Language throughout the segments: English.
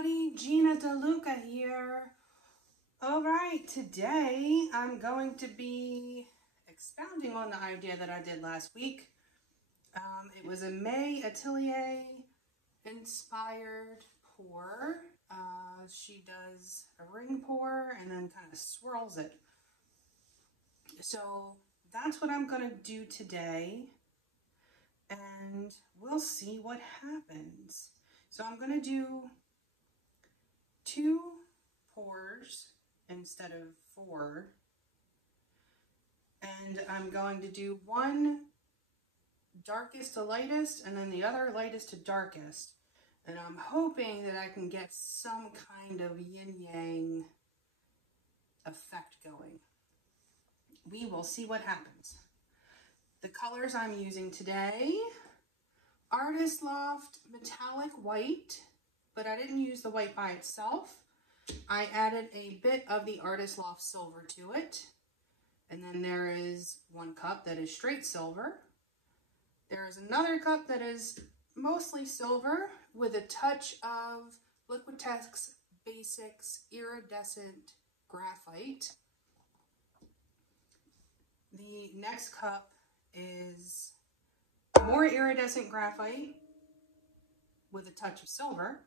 everybody, Gina DeLuca here. All right, today I'm going to be expounding on the idea that I did last week. It was a Mey Atelier inspired pour. She does a ring pour and then kind of swirls it. So that's what I'm going to do today, and we'll see what happens. So I'm going to do 2 pours instead of 4, and I'm going to do one darkest to lightest and then the other lightest to darkest, and I'm hoping that I can get some kind of yin yang effect going. We will see what happens. The colors I'm using today: Loft Metallic White, but I didn't use the white by itself. I added a bit of the Loft silver to it. And then there is 1 cup that is straight silver. There is another cup that is mostly silver with a touch of Liquitex Basics Iridescent Graphite. The next cup is more iridescent graphite with a touch of silver.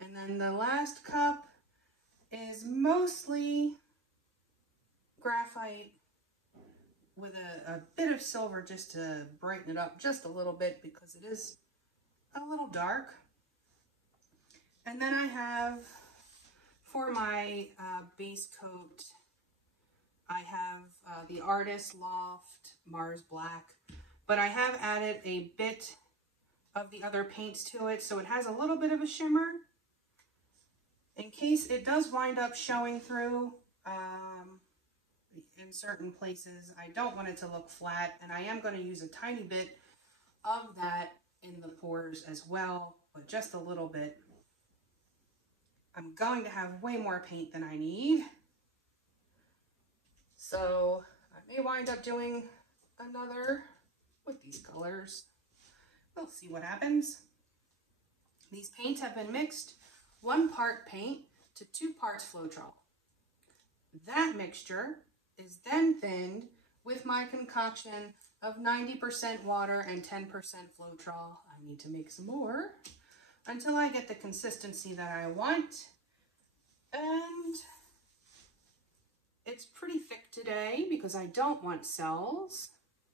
And then the last cup is mostly graphite with a bit of silver just to brighten it up just a little bit because it is a little dark. And then I have, for my base coat, I have the Loft Mars Black, but I have added a bit of the other paints to it, so it has a little bit of a shimmer. In case it does wind up showing through in certain places, I don't want it to look flat, and I am going to use a tiny bit of that in the pours as well, but just a little bit. I'm going to have way more paint than I need, so I may wind up doing another with these colors. We'll see what happens. These paints have been mixed 1 part paint to 2 parts Floetrol. That mixture is then thinned with my concoction of 90% water and 10% Floetrol. I need to make some more until I get the consistency that I want. And it's pretty thick today because I don't want cells.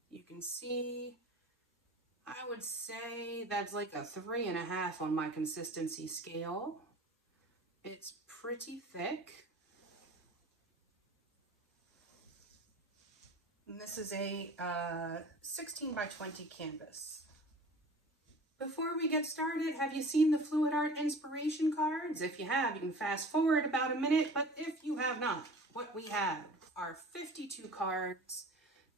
You can see, I would say that's like a 3.5 on my consistency scale. It's pretty thick. And this is a 16 by 20 canvas. Before we get started, have you seen the Fluid Art inspiration cards? If you have, you can fast forward about a minute, but if you have not, what we have are 52 cards.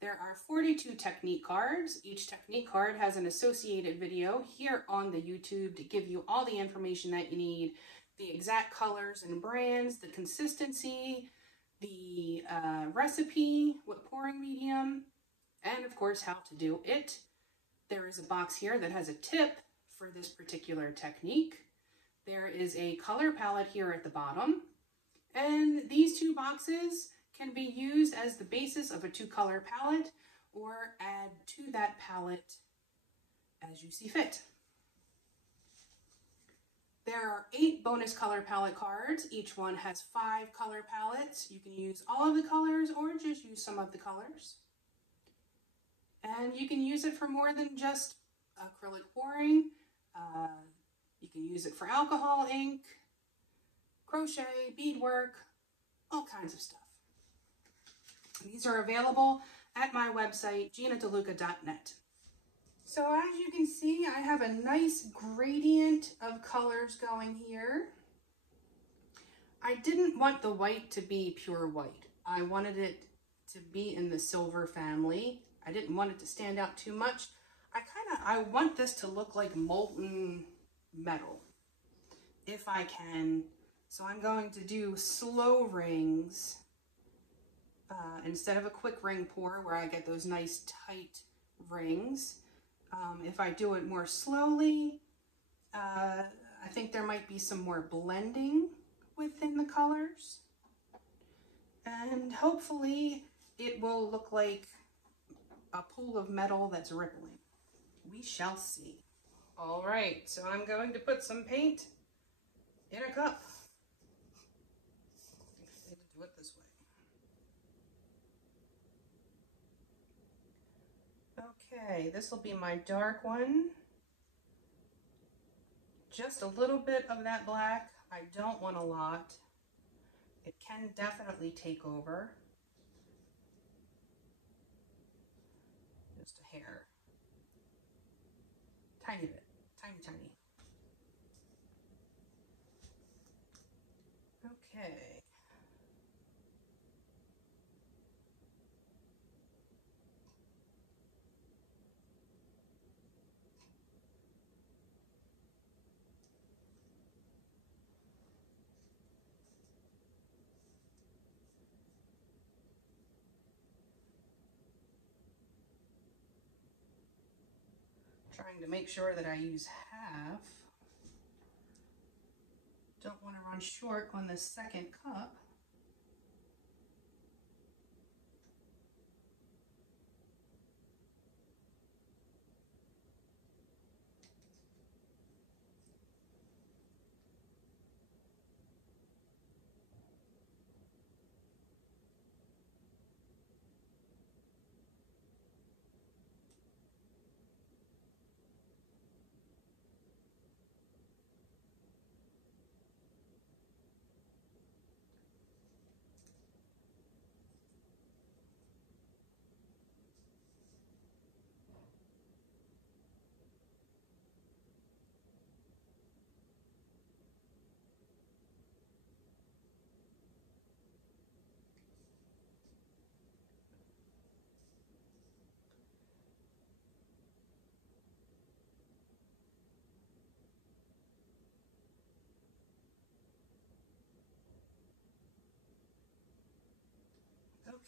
There are 42 technique cards. Each technique card has an associated video here on the YouTube to give you all the information that you need, the exact colors and brands, the consistency, the recipe, what pouring medium, and of course how to do it. There is a box here that has a tip for this particular technique. There is a color palette here at the bottom, and these 2 boxes can be used as the basis of a 2-color palette or add to that palette as you see fit. There are 8 bonus color palette cards. Each one has 5 color palettes. You can use all of the colors or just use some of the colors. And you can use it for more than just acrylic pouring. You can use it for alcohol ink, crochet, beadwork, all kinds of stuff. These are available at my website, ginadeluca.net. So as you can see, I have a nice gradient of colors going here. I didn't want the white to be pure white. I wanted it to be in the silver family. I didn't want it to stand out too much. I want this to look like molten metal, if I can. So I'm going to do slow rings instead of a quick ring pour where I get those nice tight rings. If I do it more slowly, I think there might be some more blending within the colors. And hopefully it will look like a pool of metal that's rippling. We shall see. All right, so I'm going to put some paint in a cup. I need to do it this way. Okay, this will be my dark one. Just a little bit of that black. I don't want a lot. It can definitely take over. Just a hair. Tiny bit. Tiny, tiny. Okay. Trying to make sure that I use half. Don't want to run short on the second cup.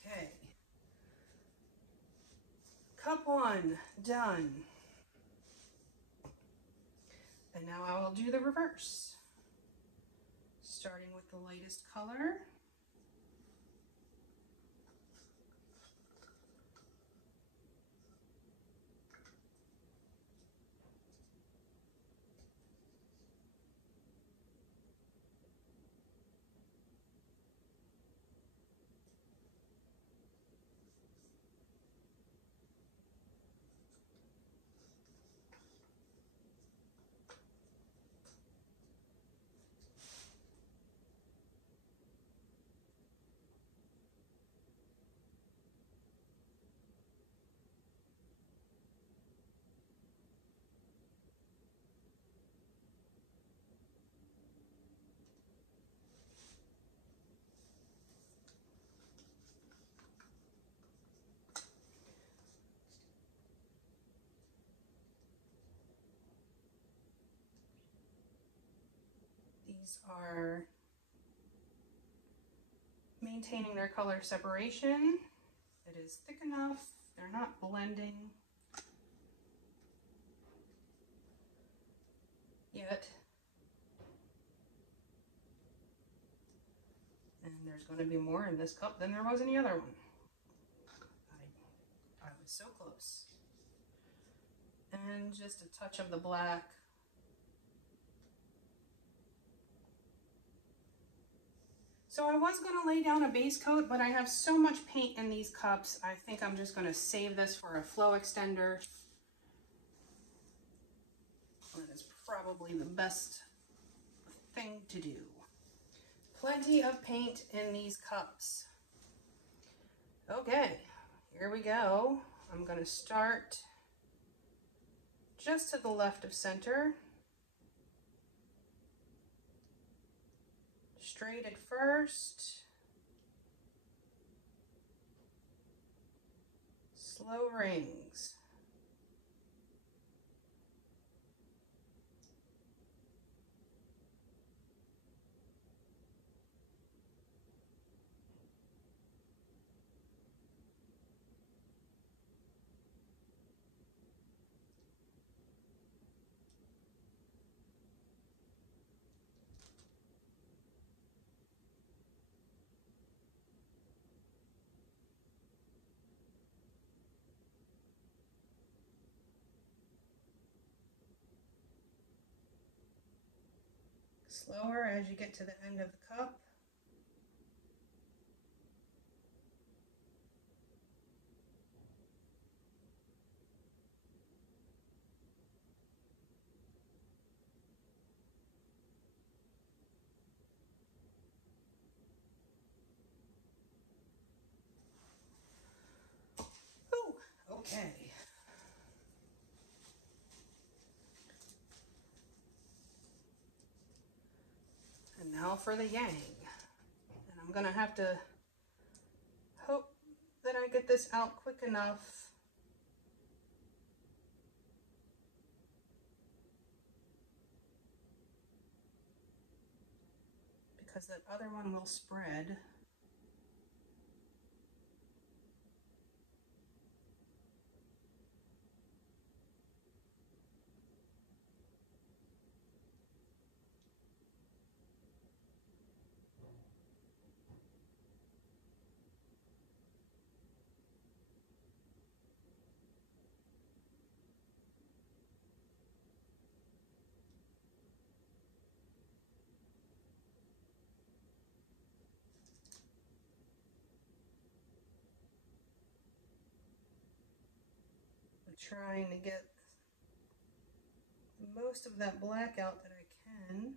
Okay. Cup one, done. And now I will do the reverse. Starting with the lightest color. These are maintaining their color separation. It is thick enough, they're not blending yet. And there's going to be more in this cup than there was in the other one. I was so close. And just a touch of the black. So I was going to lay down a base coat, but I have so much paint in these cups, I think I'm just going to save this for a flow extender. That is probably the best thing to do. Plenty of paint in these cups. Okay, here we go. I'm going to start just to the left of center. Straight at first. Slow rings. slower as you get to the end of the cup. Ooh, okay. And now for the yang. And I'm gonna have to hope that I get this out quick enough because that other one will spread. Trying to get most of that black out that I can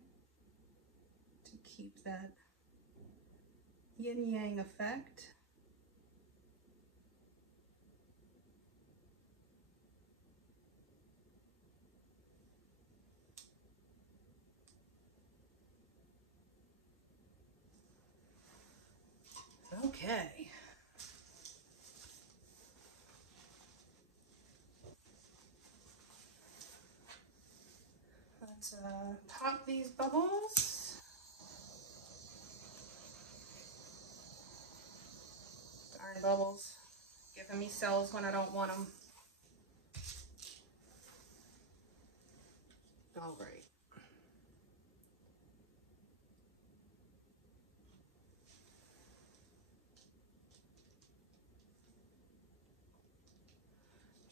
to keep that yin yang effect. Okay. Let's pop these bubbles. Darn bubbles, giving me cells when I don't want them. All right.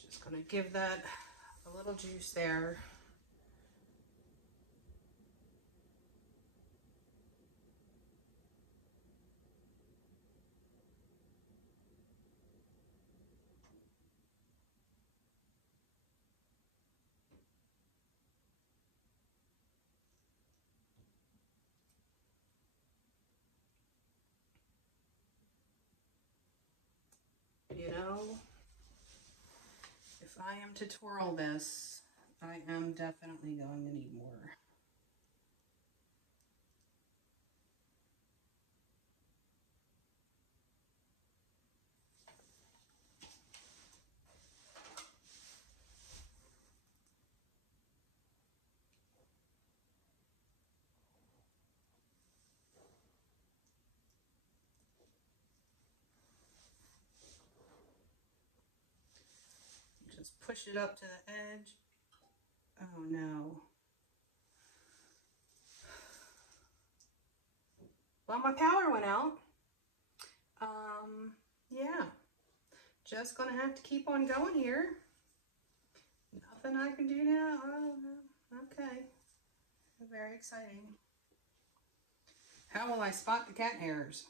Just gonna give that a little juice there. You know, if I am to twirl this, I am definitely going to need more. Just push it up to the edge. Oh no. Well, my power went out. Yeah. Just gonna have to keep on going here. Nothing I can do now. Oh no. Okay. Very exciting. How will I spot the cat hairs?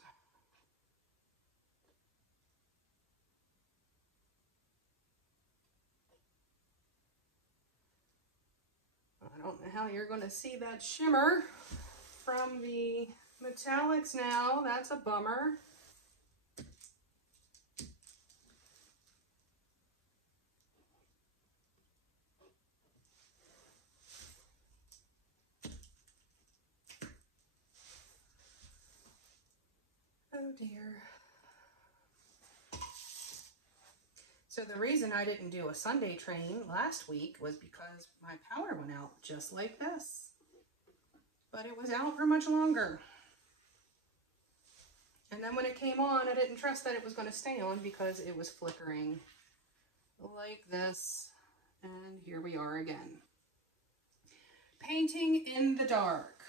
I don't know how you're going to see that shimmer from the metallics now. That's a bummer. Oh dear. So the reason I didn't do a Sunday train last week was because my power went out just like this. But it was out for much longer. And then when it came on, I didn't trust that it was going to stay on because it was flickering like this. And here we are again. Painting in the dark.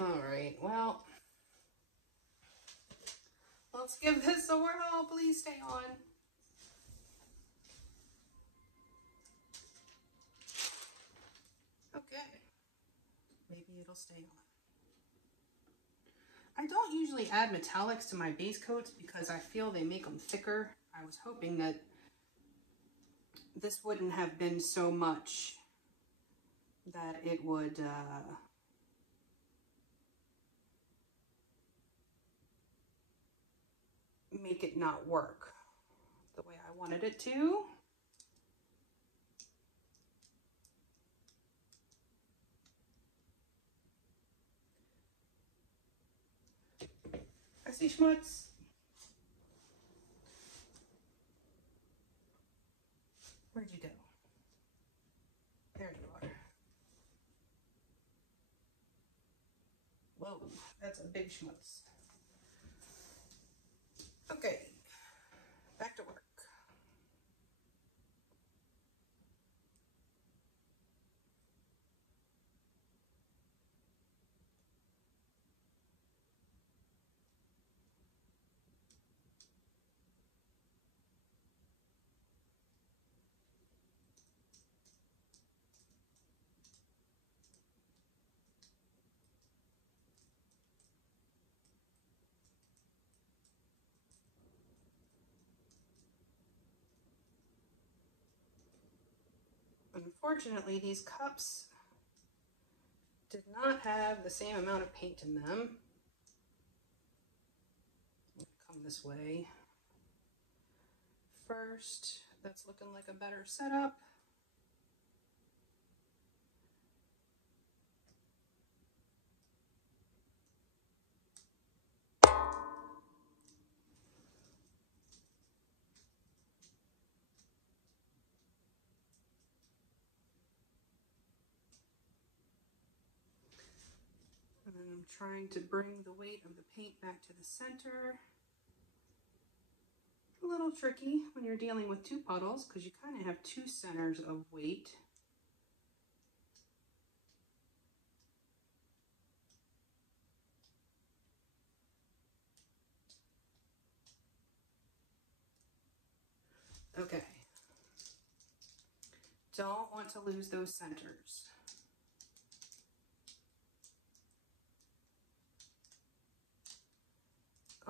All right, well, let's give this a whirl. Please stay on. maybe it'll stay on. I don't usually add metallics to my base coats because I feel they make them thicker. I was hoping that this wouldn't have been so much that it would make it not work the way I wanted it to. I see schmutz. Where'd you go? There you are. Whoa, that's a big schmutz. Okay, back to work. Unfortunately, these cups did not have the same amount of paint in them. Come this way first. That's looking like a better setup. And then I'm trying to bring the weight of the paint back to the center. A little tricky when you're dealing with two puddles because you kind of have two centers of weight. Okay. Don't want to lose those centers.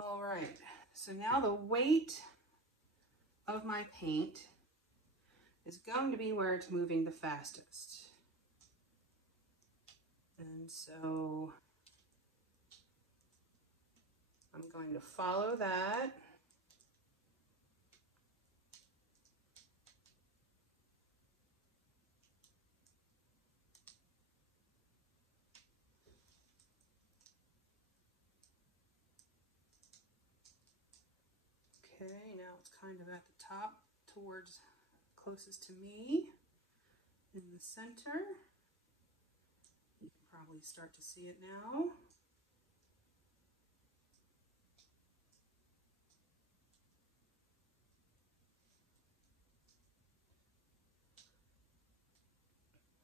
All right, so now the weight of my paint is going to be where it's moving the fastest. And so I'm going to follow that. Okay, now it's kind of at the top towards closest to me in the center. You can probably start to see it now.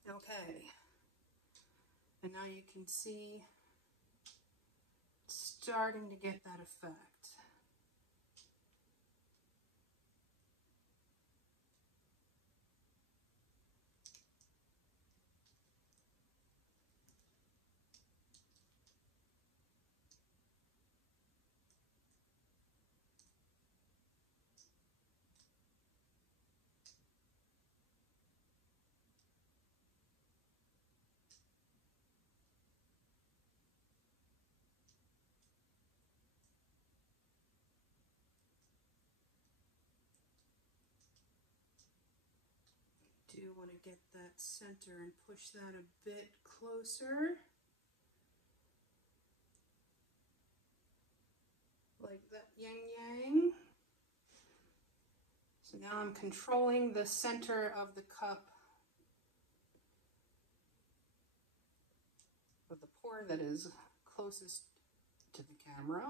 Okay, and now you can see it's starting to get that effect. Do want to get that center and push that a bit closer. Like that yin yang. So now I'm controlling the center of the cup of the pour that is closest to the camera.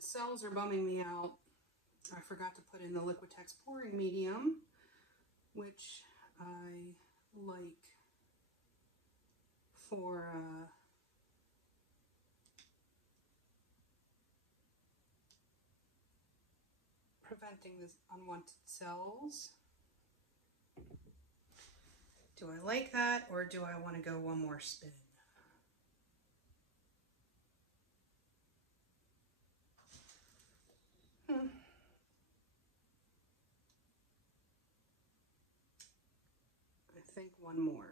the cells are bumming me out. I forgot to put in the Liquitex pouring medium, which I like for preventing the unwanted cells. Do I like that, or do I want to go one more spin? I think one more.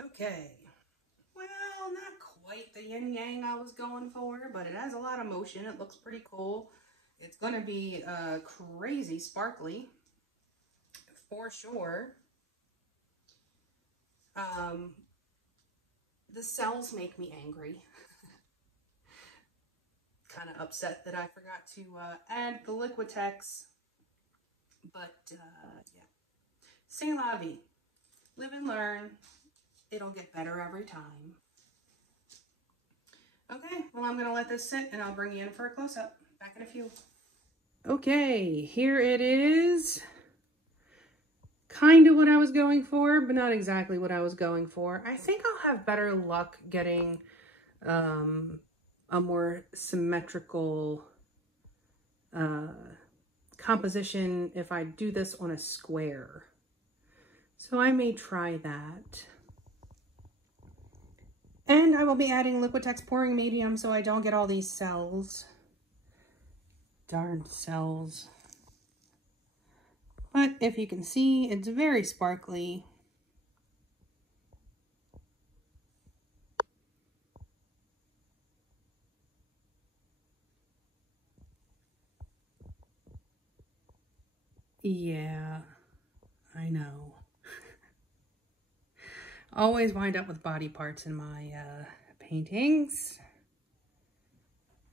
Okay, well, not quite the yin yang I was going for, but it has a lot of motion. It looks pretty cool. It's going to be crazy sparkly for sure. The cells make me angry. Kind of upset that I forgot to add the Liquitex, but yeah, c'est la vie. Live and learn. It'll get better every time. Okay, well, I'm gonna let this sit and I'll bring you in for a close-up. Back in a few. Okay, here it is. Kind of what I was going for, but not exactly what I was going for. I think I'll have better luck getting a more symmetrical composition if I do this on a square. So I may try that. And I will be adding Liquitex pouring medium so I don't get all these cells. Darn cells. But if you can see, it's very sparkly. Yeah, I know. Always wind up with body parts in my paintings.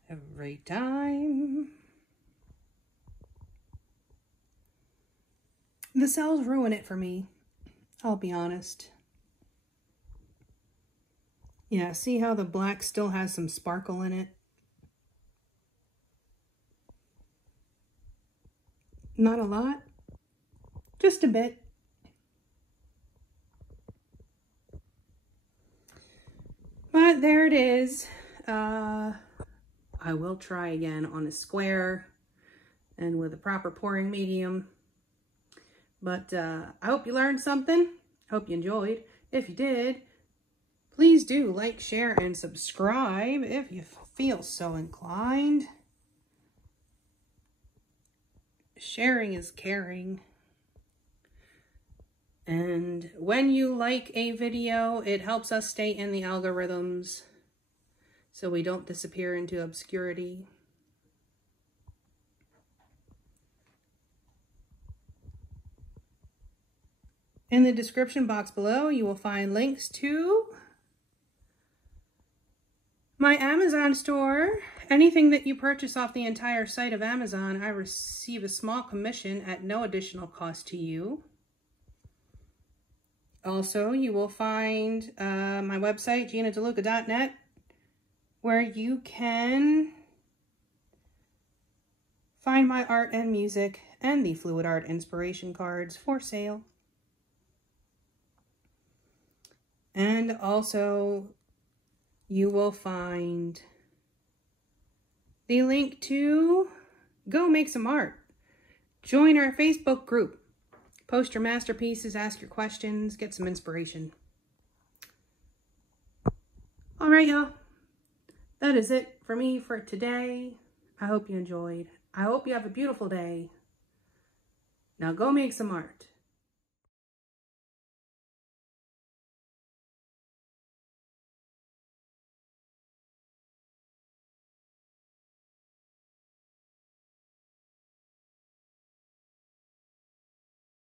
Every time. The cells ruin it for me, I'll be honest. Yeah, see how the black still has some sparkle in it? Not a lot, just a bit. But there it is. I will try again on a square and with a proper pouring medium. But I hope you learned something. Hope you enjoyed. If you did, please do like, share, and subscribe if you feel so inclined. Sharing is caring. And when you like a video, it helps us stay in the algorithms so we don't disappear into obscurity. In the description box below, you will find links to my Amazon store. Anything that you purchase off the entire site of Amazon, I receive a small commission at no additional cost to you. Also, you will find my website, GinaDeLuca.net, where you can find my art and music and the fluid art inspiration cards for sale. And also, you will find the link to go make some art. Join our Facebook group. Post your masterpieces, ask your questions, get some inspiration. All right, y'all. That is it for me for today. I hope you enjoyed. I hope you have a beautiful day. Now go make some art.